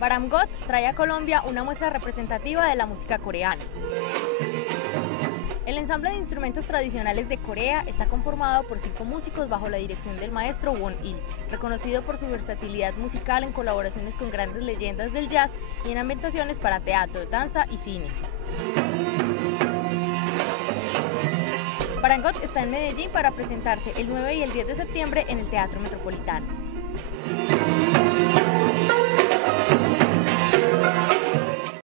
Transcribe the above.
Baramgot trae a Colombia una muestra representativa de la música coreana. El ensamble de instrumentos tradicionales de Corea está conformado por 5 músicos bajo la dirección del maestro Won Il, reconocido por su versatilidad musical en colaboraciones con grandes leyendas del jazz y en ambientaciones para teatro, danza y cine. Baramgot está en Medellín para presentarse el 9 y el 10 de septiembre en el Teatro Metropolitano.